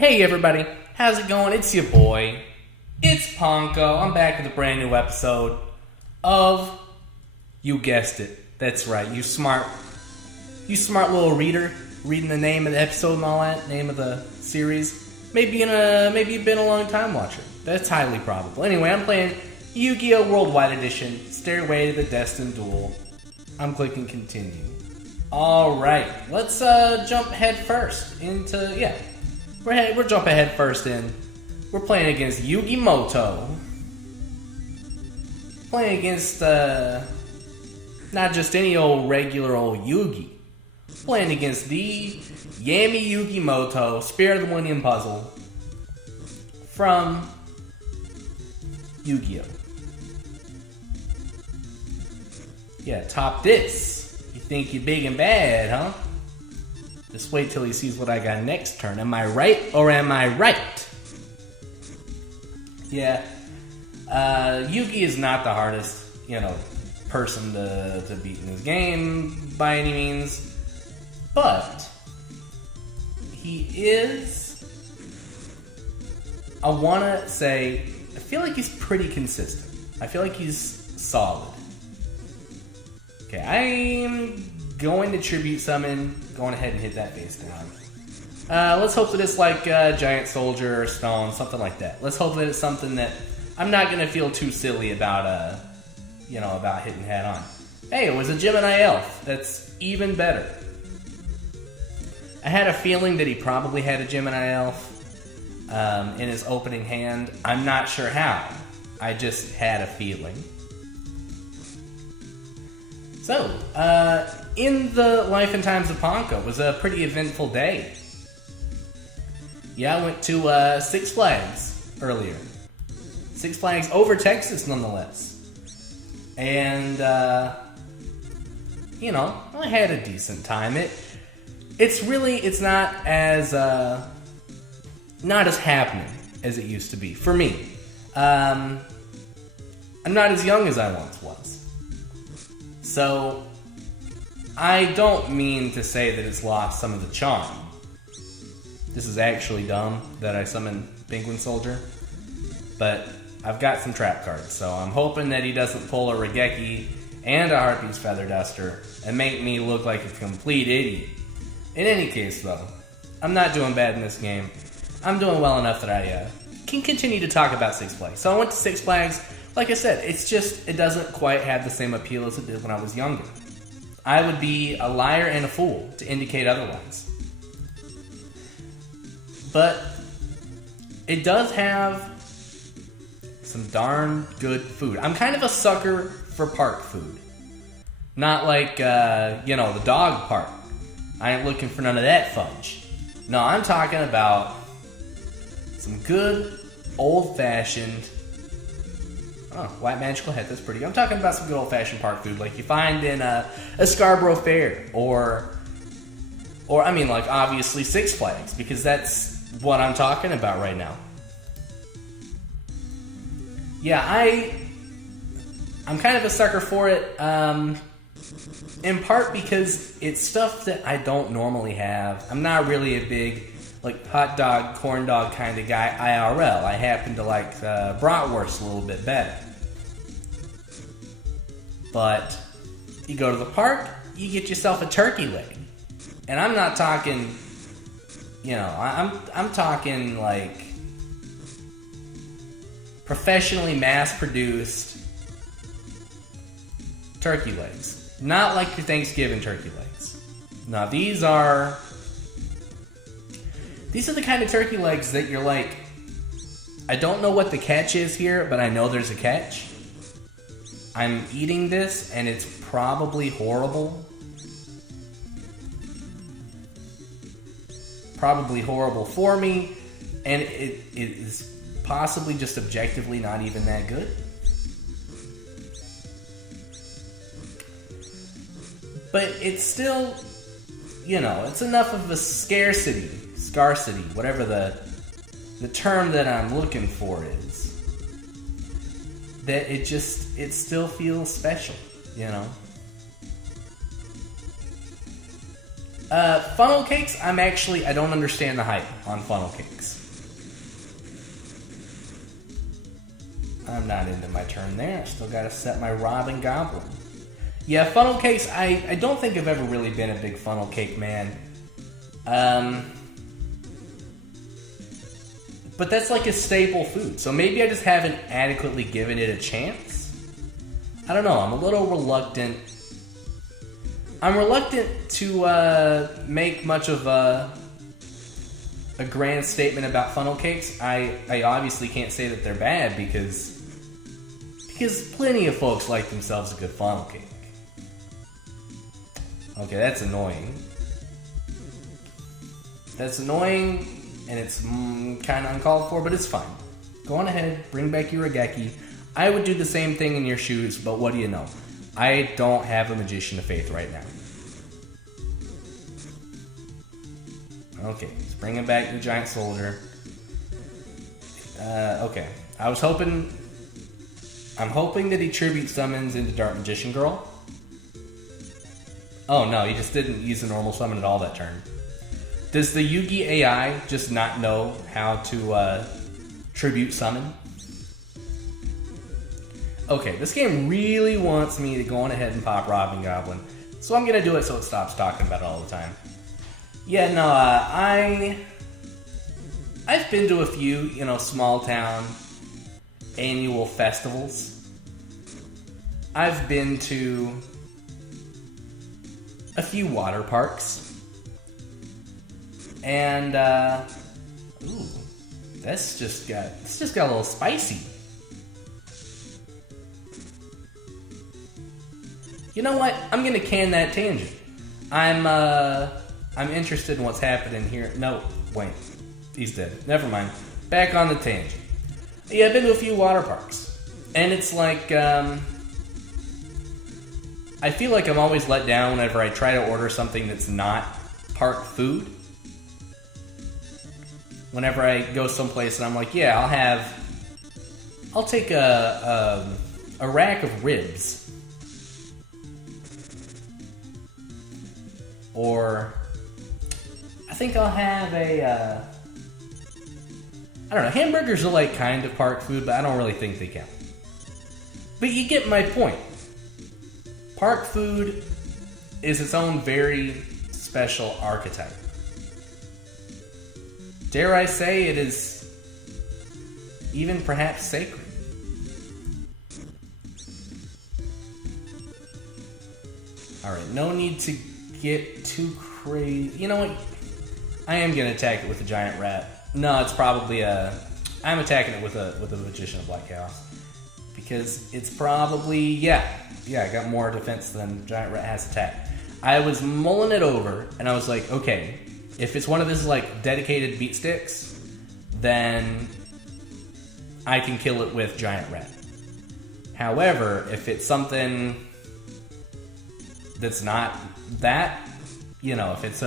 Hey everybody, how's it going? It's your boy. It's PonQo. I'm back with a brand new episode of, you guessed it, that's right, you smart little reader, reading the name of the episode and all that, name of the series. Maybe you've been a long time watcher. That's highly probable. Anyway, I'm playing Yugioh Worldwide Edition Stairway to the Destined Duel. I'm clicking continue. Alright, let's jump head first into, we're jumping head first in. We're playing against Yugimoto. Playing against, not just any regular old Yugi. Playing against the Yami Yugimoto, Spirit of the Millennium Puzzle from Yugioh. Yeah, top this. You think you're big and bad, huh? Just wait till he sees what I got next turn. Am I right or am I right? Yeah. Yugi is not the hardest, person to beat in this game by any means. But he is, I want to say, I feel like he's pretty consistent. I feel like he's solid. Okay, I'm going to tribute summon, going ahead and hit that face down. Let's hope that it's like Giant Soldier or Stone, something like that. Let's hope that it's something that I'm not going to feel too silly about, about hitting head on. Hey, it was a Gemini Elf. That's even better. I had a feeling that he probably had a Gemini Elf in his opening hand. I'm not sure how. I just had a feeling. So, in the life and times of PonQo, it was a pretty eventful day. Yeah, I went to Six Flags earlier. Six Flags over Texas, nonetheless. And, I had a decent time. It's not as happening as it used to be, for me. I'm not as young as I once was. So, I don't mean to say that it's lost some of the charm. This is actually dumb that I summoned Penguin Soldier. But I've got some trap cards, so I'm hoping that he doesn't pull a Regeki and a Harpy's Feather Duster and make me look like a complete idiot. In any case, though, I'm not doing bad in this game. I'm doing well enough that I can continue to talk about Six Flags. So I went to Six Flags. Like I said, it doesn't quite have the same appeal as it did when I was younger. I would be a liar and a fool to indicate otherwise. But it does have some darn good food. I'm kind of a sucker for park food. Not like, the dog park. I ain't looking for none of that fudge. No, I'm talking about some good, old-fashioned... Oh, white magical head, that's pretty. I'm talking about some good old-fashioned park food like you find in a Scarborough Fair. Or obviously Six Flags, because that's what I'm talking about right now. Yeah, I'm kind of a sucker for it, in part because it's stuff that I don't normally have. I'm not really a big, hot dog, corn dog kind of guy IRL. I happen to like bratwurst a little bit better. But you go to the park, you get yourself a turkey leg. And I'm not talking, I'm talking like professionally mass-produced turkey legs. Not like your Thanksgiving turkey legs. Now, these are the kind of turkey legs that you're like, I don't know what the catch is here, but I know there's a catch. I'm eating this, and it's probably horrible. Probably horrible for me, and it is possibly just objectively not even that good. But it's still, it's enough of a scarcity, whatever the term that I'm looking for is, that it still feels special, Funnel cakes, I don't understand the hype on funnel cakes. I'm not into my turn there. I still gotta set my Robin Goblin. Yeah, funnel cakes, I don't think I've ever really been a big funnel cake man. But that's like a staple food, so maybe I just haven't adequately given it a chance. I don't know, I'm a little reluctant. I'm reluctant to make much of a grand statement about funnel cakes. I obviously can't say that they're bad because plenty of folks like themselves a good funnel cake. Okay, that's annoying. That's annoying, and it's kind of uncalled for, but it's fine. Go on ahead, bring back your Regeki. I would do the same thing in your shoes, but what do you know? I don't have a Magician of Faith right now. Okay, let's bring him back to the Giant Soldier. Okay, I'm hoping that he tribute summons into Dark Magician Girl. Oh no, he just didn't use a normal summon at all that turn. Does the Yugi AI just not know how to tribute summon? Okay, this game really wants me to go on ahead and pop Robin Goblin, so I'm gonna do it so it stops talking about it all the time. Yeah, no, I've been to a few, small town annual festivals. I've been to a few water parks. And, ooh, this just got a little spicy. You know what? I'm gonna can that tangent. I'm interested in what's happening here. No, wait. He's dead. Never mind. Back on the tangent. Yeah, I've been to a few water parks. And it's like, I feel like I'm always let down whenever I try to order something that's not park food. Whenever I go someplace and I'm like, yeah, I'll take a rack of ribs. Or I think I'll have I don't know, hamburgers are like kind of park food, but I don't really think they count. But you get my point. Park food is its own very special archetype. Dare I say it is even perhaps sacred. Alright, no need to get too crazy. You know what? I am going to attack it with a giant rat. No, it's probably I'm attacking it with a Magician of Black Chaos. Because it's probably, yeah, I got more defense than Giant Rat has attack. I was mulling it over, and I was like, okay, if it's one of his, like, dedicated beat sticks, then I can kill it with Giant Rat. However, if it's something that's not that, if it's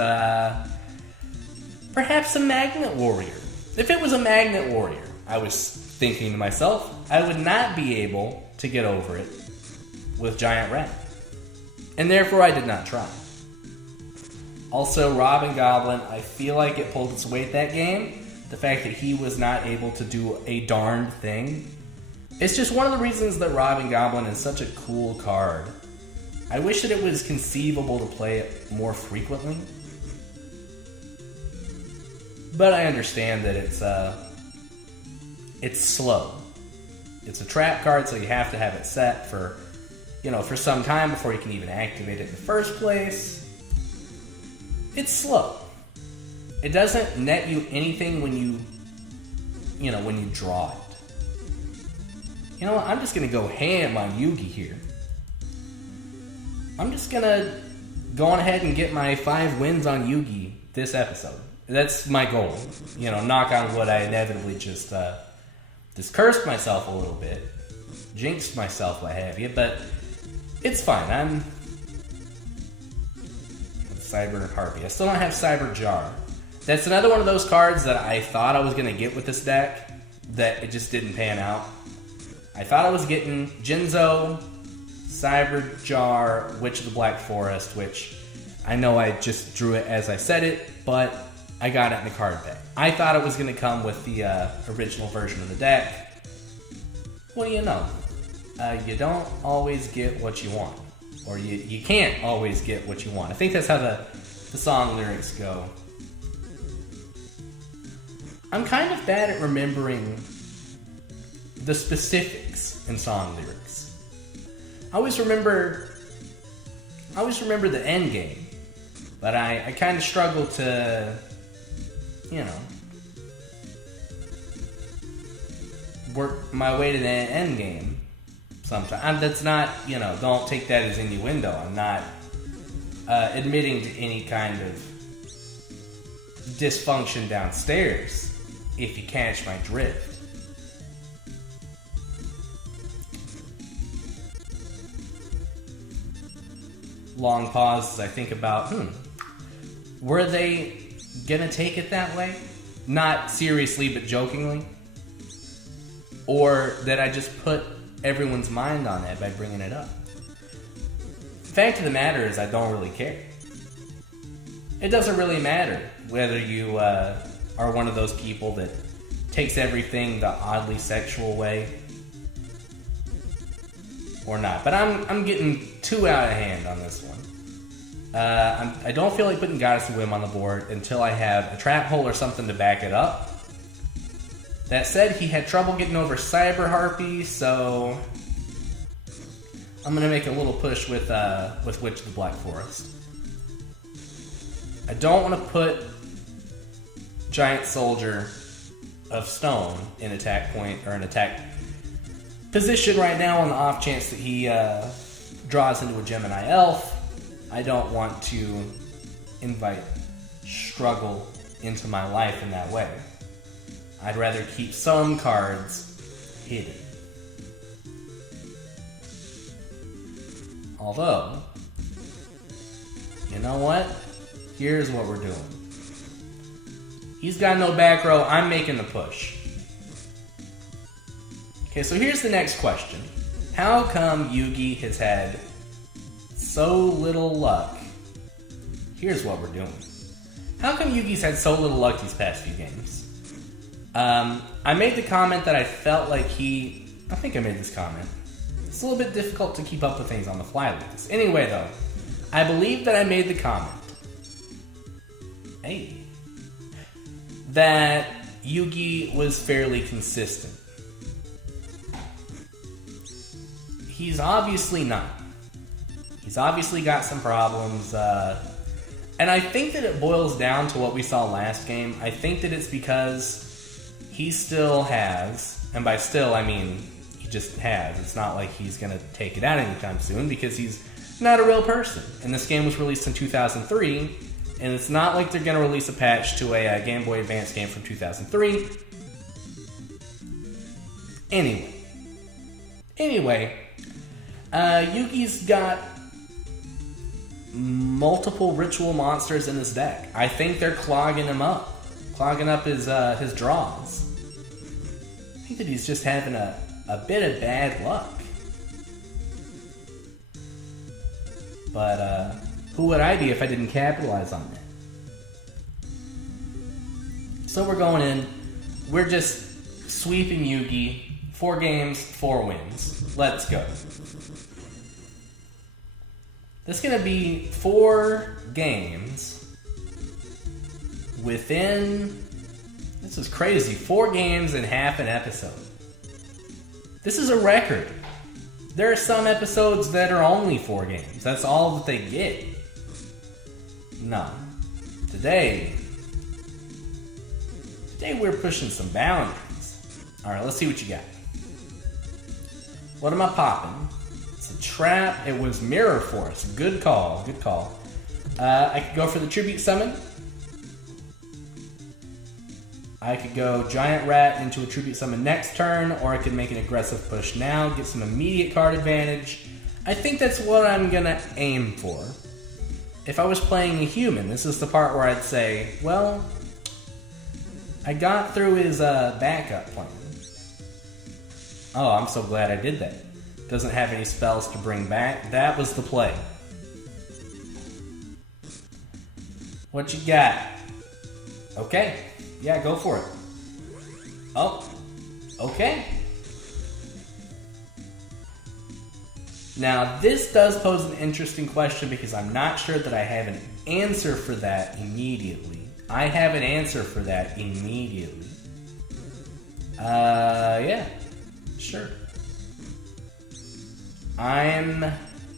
perhaps a Magnet Warrior. If it was a Magnet Warrior, I was thinking to myself, I would not be able to get over it with Giant Rat. And therefore I did not try. Also, Robin Goblin, I feel like it pulled its weight that game. The fact that he was not able to do a darned thing. It's just one of the reasons that Robin Goblin is such a cool card. I wish that it was conceivable to play it more frequently. But I understand that it's slow. It's a trap card, so you have to have it set for some time before you can even activate it in the first place. It's slow. It doesn't net you anything when you draw it. You know what? I'm just gonna go ham on Yugi here. I'm just gonna go on ahead and get my 5 wins on Yugi this episode. That's my goal. Knock on wood, I inevitably just cursed myself a little bit. Jinxed myself, what have you, but it's fine. I'm Cyber Harpy. I still don't have Cyber Jar. That's another one of those cards that I thought I was going to get with this deck, that it just didn't pan out. I thought I was getting Jinzo, Cyber Jar, Witch of the Black Forest, which I know I just drew it as I said it, but I got it in the card deck. I thought it was going to come with the original version of the deck. What do you know? You don't always get what you want. Or you can't always get what you want. I think that's how the song lyrics go. I'm kind of bad at remembering the specifics in song lyrics. I always remember the end game, but I kind of struggle to, work my way to the end game sometimes. That's not, don't take that as innuendo. I'm not admitting to any kind of dysfunction downstairs, if you catch my drift. Long pause as I think about, were they gonna take it that way? Not seriously, but jokingly? Or did I just put everyone's mind on that by bringing it up? The fact of the matter is I don't really care. It doesn't really matter whether you are one of those people that takes everything the oddly sexual way or not. But I'm getting too out of hand on this one. I don't feel like putting Goddess of Whim on the board until I have a trap hole or something to back it up. That said, he had trouble getting over Cyber Harpy, so I'm gonna make a little push with Witch of the Black Forest. I don't want to put Giant Soldier of Stone in attack point or an attack position right now on the off chance that he draws into a Gemini Elf. I don't want to invite struggle into my life in that way. I'd rather keep some cards hidden. Although, you know what? Here's what we're doing. He's got no back row. I'm making the push. Okay, so here's the next question. How come Yugi has had so little luck? Here's what we're doing. How come Yugi's had so little luck these past few games? I made the comment that I felt like I think I made this comment. It's a little bit difficult to keep up with things on the fly like this. Anyway, though, I believe that I made the comment. That Yugi was fairly consistent. He's obviously not. He's obviously got some problems, and I think that it boils down to what we saw last game. I think that it's because he still has, and by still I mean he just has. It's not like he's going to take it out anytime soon because he's not a real person. And this game was released in 2003, and it's not like they're going to release a patch to a Game Boy Advance game from 2003. Anyway, Yugi's got multiple ritual monsters in his deck. I think they're clogging up his draws. I think that he's just having a bit of bad luck. But who would I be if I didn't capitalize on that? So we're going in. We're just sweeping Yugi. 4 games, 4 wins. Let's go. This is going to be 4 games within... This is crazy. 4 games in half an episode. This is a record. There are some episodes that are only 4 games. That's all that they get. No. Today we're pushing some boundaries. Alright, let's see what you got. What am I popping? It's a trap. It was Mirror Force. Good call. I could go for the Tribute Summon. I could go Giant Rat into a Tribute Summon next turn, or I could make an aggressive push now, get some immediate card advantage. I think that's what I'm going to aim for. If I was playing a human, this is the part where I'd say, well, I got through his backup plan. Oh, I'm so glad I did that. Doesn't have any spells to bring back. That was the play. What you got? Okay. Yeah, go for it. Oh. Okay. Now, this does pose an interesting question because I'm not sure that I have an answer for that immediately. I have an answer for that immediately. Yeah. Sure. I'm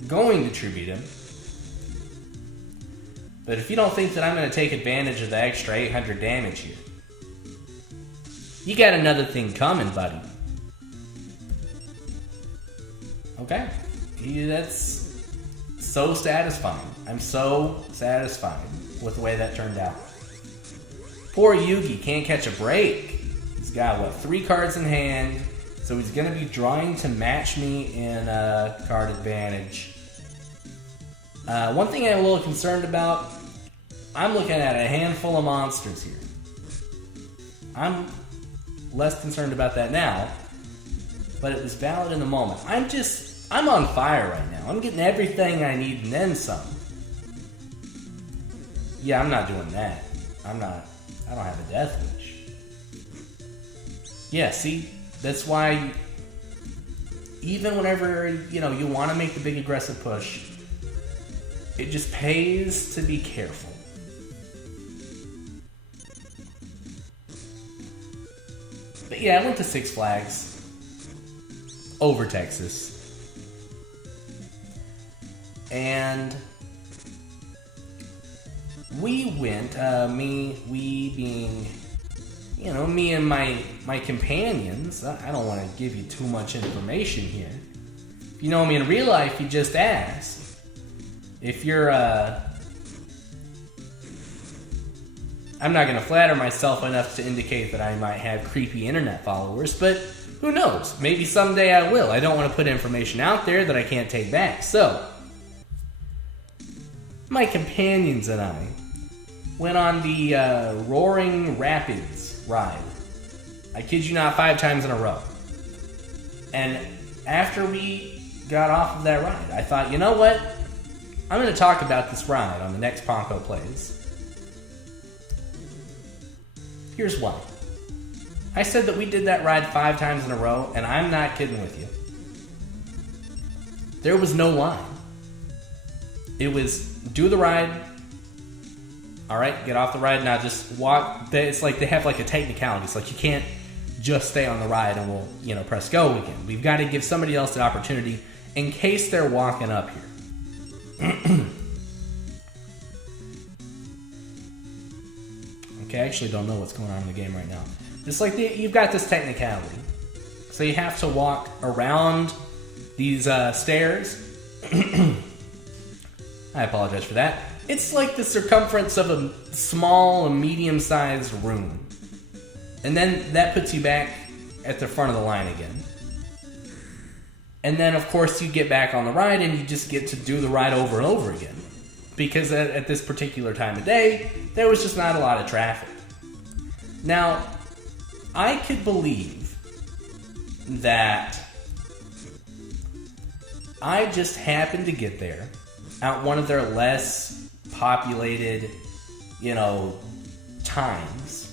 going to tribute him. But if you don't think that I'm going to take advantage of the extra 800 damage here, you got another thing coming, buddy. Okay. That's so satisfying. I'm so satisfied with the way that turned out. Poor Yugi can't catch a break. He's got, what, 3 cards in hand, so he's going to be drawing to match me in card advantage. One thing I'm a little concerned about, I'm looking at a handful of monsters here. I'm less concerned about that now, but it was valid in the moment. I'm on fire right now. I'm getting everything I need and then some. Yeah, I'm not doing that. I don't have a death wish. Yeah, see? That's why even whenever, you want to make the big aggressive push, it just pays to be careful. But yeah, I went to Six Flags over Texas. And we went, me being, me and my companions. I don't want to give you too much information here. If you know me in real life, you just ask. If you're, I'm not going to flatter myself enough to indicate that I might have creepy internet followers, but who knows? Maybe someday I will. I don't want to put information out there that I can't take back. So, my companions and I went on the Roaring Rapids ride. I kid you not, 5 times in a row. And after we got off of that ride, I thought, you know what? I'm going to talk about this ride on the next PonQo Plays. Here's why. I said that we did that ride 5 times in a row, and I'm not kidding with you. There was no line. It was, do the ride. Alright, get off the ride, now just walk. It's like they have like a technicality. It's like you can't just stay on the ride and we'll, press go again. We've got to give somebody else the opportunity in case they're walking up here. Okay, I actually don't know what's going on in the game right now. It's like you've got this technicality. So you have to walk around these stairs. I apologize for that. It's like the circumference of a small, medium-sized room. And then that puts you back at the front of the line again. And then, of course, you get back on the ride and you just get to do the ride over and over again. Because at this particular time of day, there was just not a lot of traffic. Now, I could believe that I just happened to get there at one of their less populated, times.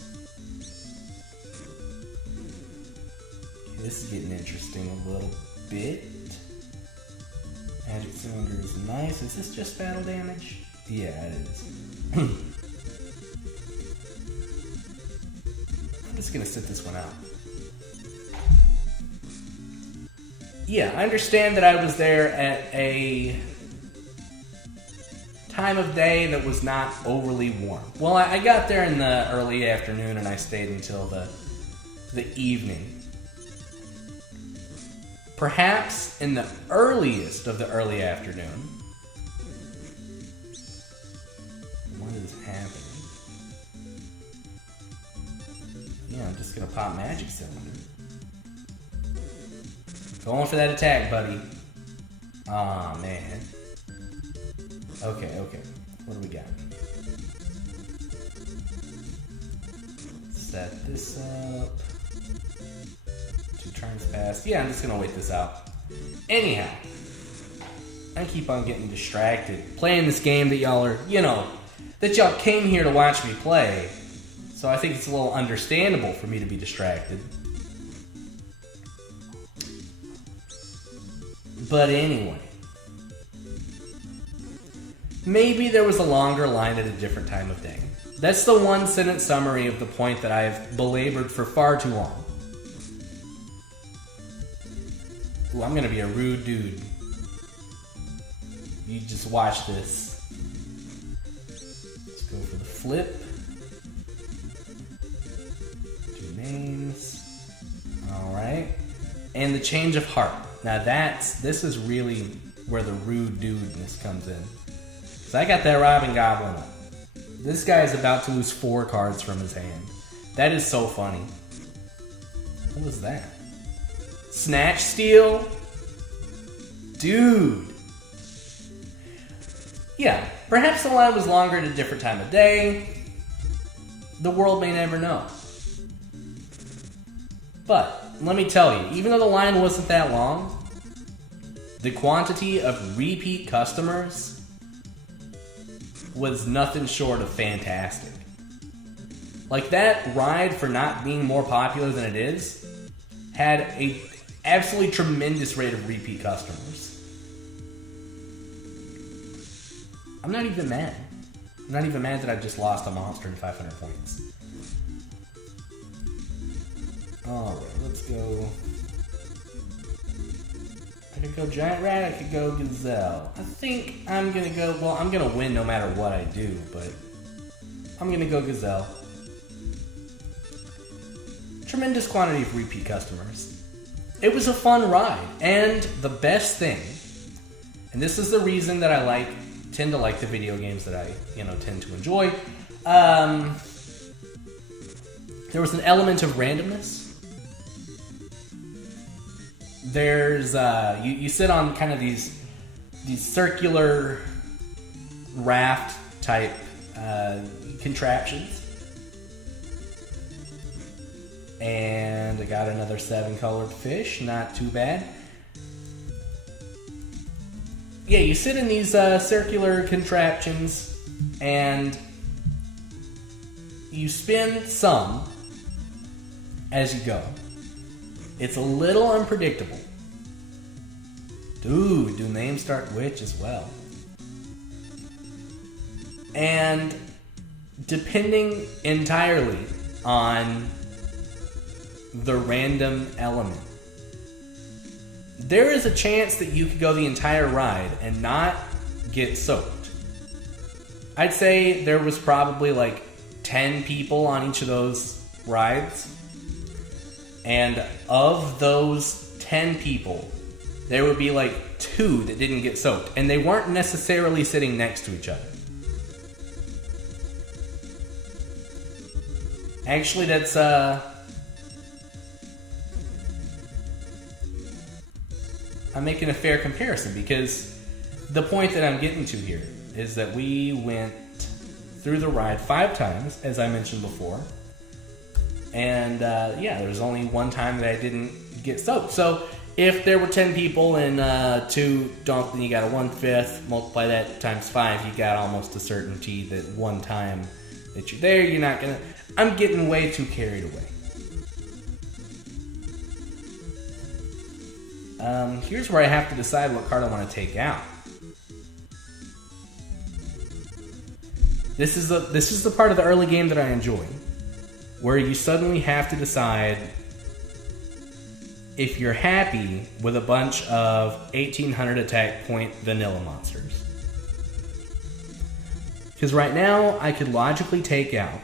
Okay, this is getting interesting a little bit. Magic Cylinder is nice. Is this just battle damage? Yeah, it is. I'm just gonna sit this one out. Yeah, I understand that I was there at a time of day that was not overly warm. Well, I got there in the early afternoon and I stayed until the evening. Perhaps in the earliest of the early afternoon. What is happening? Yeah, I'm just gonna pop Magic Cylinder. Going for that attack, buddy. Aw, man. Okay. What do we got? Set this up. 2 turns past. Yeah, I'm just gonna wait this out. Anyhow, I keep on getting distracted. Playing this game that y'all are, that y'all came here to watch me play, so I think it's a little understandable for me to be distracted. But anyway, maybe there was a longer line at a different time of day. That's the one sentence summary of the point that I've belabored for far too long. Ooh, I'm gonna be a rude dude. You just watch this. Let's go for the flip. 2 names. Alright. And the change of heart. Now this is really where the rude dudeness comes in. So I got that Robin Goblin up. This guy is about to lose 4 cards from his hand. That is so funny. What was that? Snatch Steal? Dude. Yeah, perhaps the line was longer at a different time of day. The world may never know. But, let me tell you, even though the line wasn't that long, the quantity of repeat customers was nothing short of fantastic. Like, that ride, for not being more popular than it is, had a absolutely tremendous rate of repeat customers. I'm not even mad. I'm not even mad that I just lost a monster in 500 points. Alright, let's go. I could go Giant Rat, I could go Gazelle. I think I'm gonna go, well, I'm gonna win no matter what I do, but I'm gonna go Gazelle. Tremendous quantity of repeat customers. It was a fun ride, and the best thing, and this is the reason that I tend to like the video games that I, tend to enjoy. There was an element of randomness. There's you sit on kind of these circular raft type contraptions, and I got another 7-colored fish. Not too bad. Yeah, you sit in these circular contraptions, and you spin some as you go. It's a little unpredictable. Dude, do names start which as well? And depending entirely on the random element, there is a chance that you could go the entire ride and not get soaked. I'd say there was probably like 10 people on each of those rides. And of those 10 people, there would be like 2 that didn't get soaked. And they weren't necessarily sitting next to each other. Actually, that's I'm making a fair comparison, because the point that I'm getting to here is that we went through the ride 5 times, as I mentioned before. And yeah, there was only one time that I didn't get soaked. So if there were 10 people and 2 don't, then you got a 1/5. Multiply that times 5, you got almost a certainty that one time that you're there, you're not gonna. I'm getting way too carried away. Here's where I have to decide what card I want to take out. This is the part of the early game that I enjoy, where you suddenly have to decide if you're happy with a bunch of 1800 attack point vanilla monsters. Because right now, I could logically take out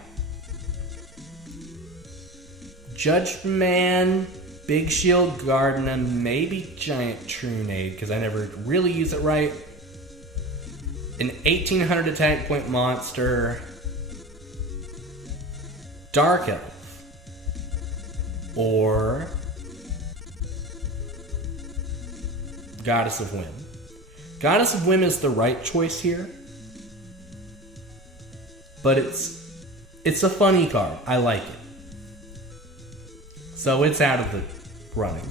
Judge Man, Big Shield Gardener, maybe Giant Trunade, because I never really use it right. An 1800 attack point monster, Dark Elf, or Goddess of Whim. Goddess of Whim is the right choice here, but it's a funny card. I like it. So it's out of the running.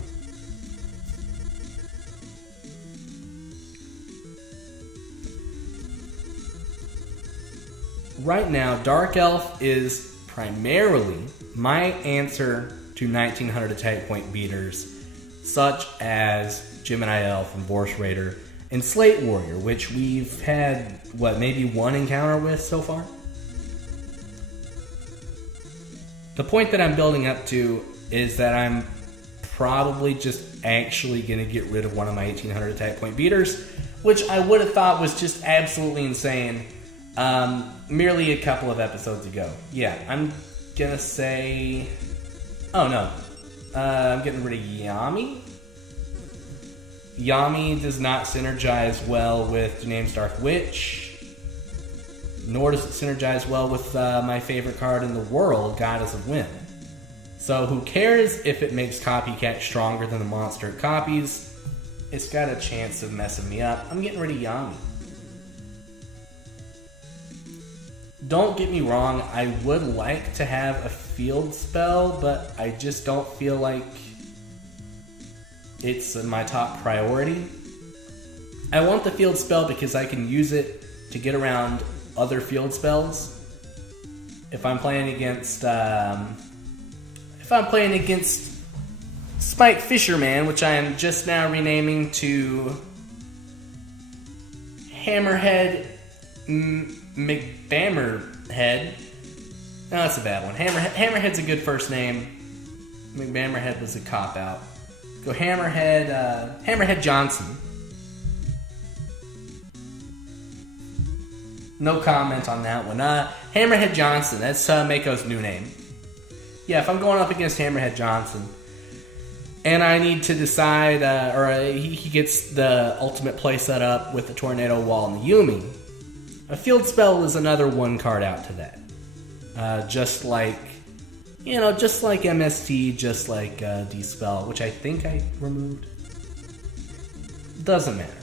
right now, Dark Elf is primarily my answer to 1900 attack point beaters, such as Gemini Elf and Boris Raider and Slate Warrior, which we've had, maybe one encounter with so far? The point that I'm building up to is that I'm probably just actually going to get rid of one of my 1800 attack point beaters, which I would have thought was just absolutely insane merely a couple of episodes ago. Yeah, I'm going to say... Oh, no. I'm getting rid of Yami. Yami does not synergize well with Janae's Dark Witch, nor does it synergize well with my favorite card in the world, Goddess of Wind. So who cares if it makes Copycat stronger than the monster it copies? It's got a chance of messing me up. I'm getting rid of Yami. Don't get me wrong, I would like to have a field spell, but I just don't feel like it's my top priority. I want the field spell because I can use it to get around other field spells. If I'm playing against Spike Fisherman, which I am just now renaming to Hammerhead McBammerhead. No, that's a bad one. Hammerhead's a good first name. McBammerhead was a cop-out. Go Hammerhead Johnson. No comment on that one. Hammerhead Johnson, that's Mako's new name. Yeah, if I'm going up against Hammerhead Johnson, and I need to decide, he gets the ultimate play set up with the Tornado Wall and the Yumi, a field spell is another one card out to that. Just like MST, just like D-Spell, which I think I removed. Doesn't matter.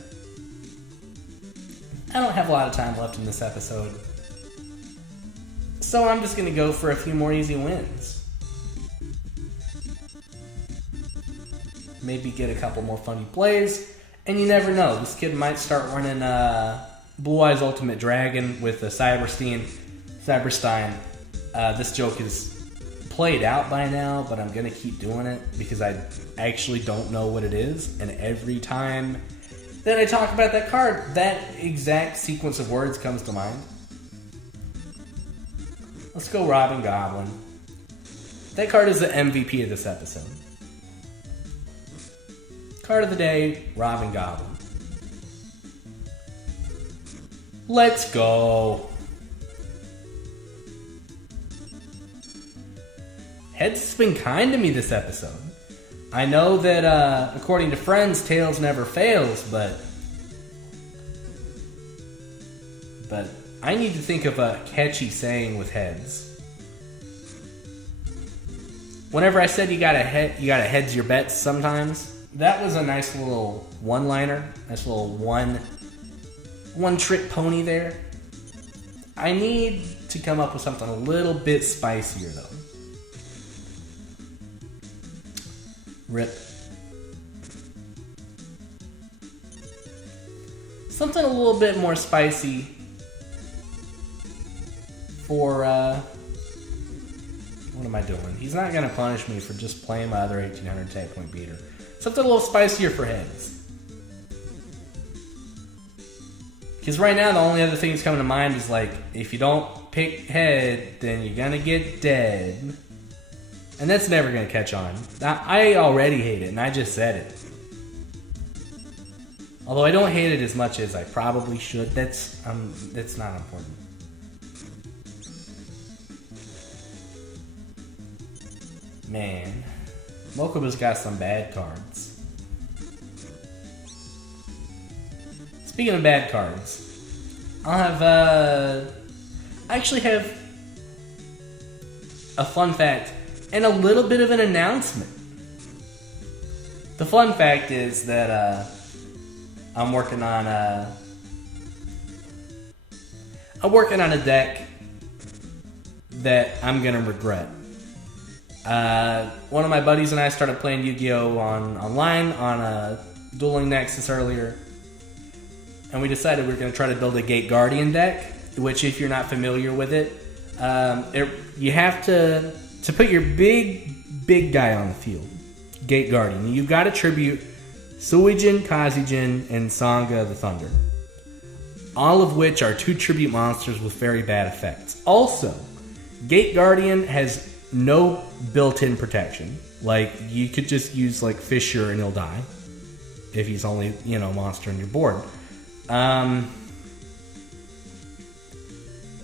I don't have a lot of time left in this episode, so I'm just going to go for a few more easy wins. Maybe get a couple more funny plays, and you never know. This kid might start running Blue Eyes Ultimate Dragon with a Cyberstein. This joke is played out by now, but I'm going to keep doing it because I actually don't know what it is, and every time that I talk about that card, that exact sequence of words comes to mind. Let's go Robin Goblin. That card is the MVP of this episode. Card of the day, Robin Goblin. Let's go. Heads has been kind to me this episode. I know that, according to friends, Tails never fails, but I need to think of a catchy saying with heads. Whenever I said you gotta heads your bets sometimes, that was a nice little one-liner, nice little one-trick pony there. I need to come up with something a little bit spicier, though. Rip. Something a little bit more spicy for, what am I doing? He's not going to punish me for just playing my other 1800 attack point beater. Something a little spicier for heads. Because right now, the only other thing that's coming to mind is like, if you don't pick head, then you're going to get dead. And that's never going to catch on. I already hate it, and I just said it. Although I don't hate it as much as I probably should. That's not important. Man, Mokuba's got some bad cards. Speaking of bad cards, I actually have a fun fact and a little bit of an announcement. The fun fact is that I'm working on a deck that I'm gonna regret. One of my buddies and I started playing Yu-Gi-Oh! Online on Dueling Nexus earlier, and we decided we were going to try to build a Gate Guardian deck, which if you're not familiar with it, you have to put your big guy on the field, Gate Guardian. You've got to tribute Suijin, Kazijin, and Sangha the Thunder. All of which are 2 tribute monsters with very bad effects. Also, Gate Guardian has no built-in protection. Like, you could just use, like, Fissure and he'll die. If he's only, monster on your board.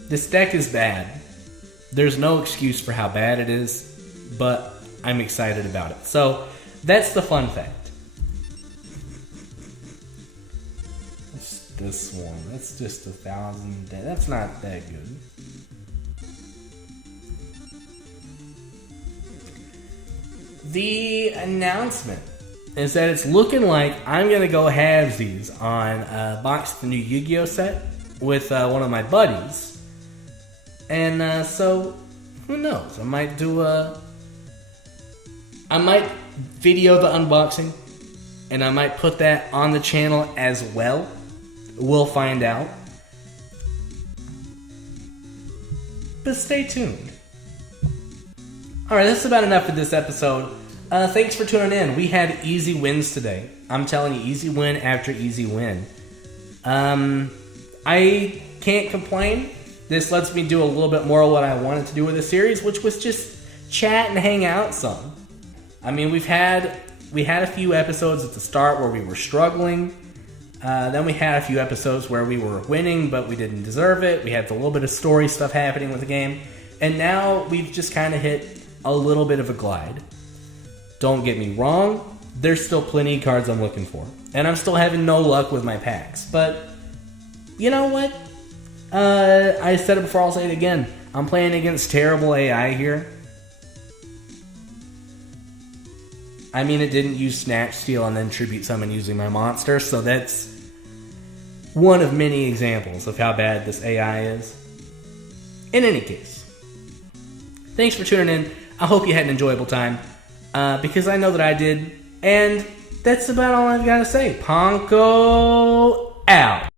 This deck is bad. There's no excuse for how bad it is, but I'm excited about it. So, that's the fun fact. What's this one? That's just 1,000. That's not that good. The announcement is that it's looking like I'm going to go halvesies on a box of the new Yu-Gi-Oh set with one of my buddies. And so, who knows? I might video the unboxing, and I might put that on the channel as well. We'll find out. But stay tuned. Alright, that's about enough for this episode. Thanks for tuning in. We had easy wins today. I'm telling you, easy win after easy win. I can't complain. This lets me do a little bit more of what I wanted to do with the series, which was just chat and hang out some. I mean, we had a few episodes at the start where we were struggling. Then we had a few episodes where we were winning, but we didn't deserve it. We had a little bit of story stuff happening with the game. And now we've just kind of hit a little bit of a glide. Don't get me wrong, there's still plenty of cards I'm looking for. And I'm still having no luck with my packs. But, you know what? I said it before, I'll say it again. I'm playing against terrible AI here. I mean, it didn't use Snatch Steal and then Tribute Summon using my monster, so that's one of many examples of how bad this AI is. In any case, thanks for tuning in. I hope you had an enjoyable time, because I know that I did. And that's about all I've got to say. PonQo out.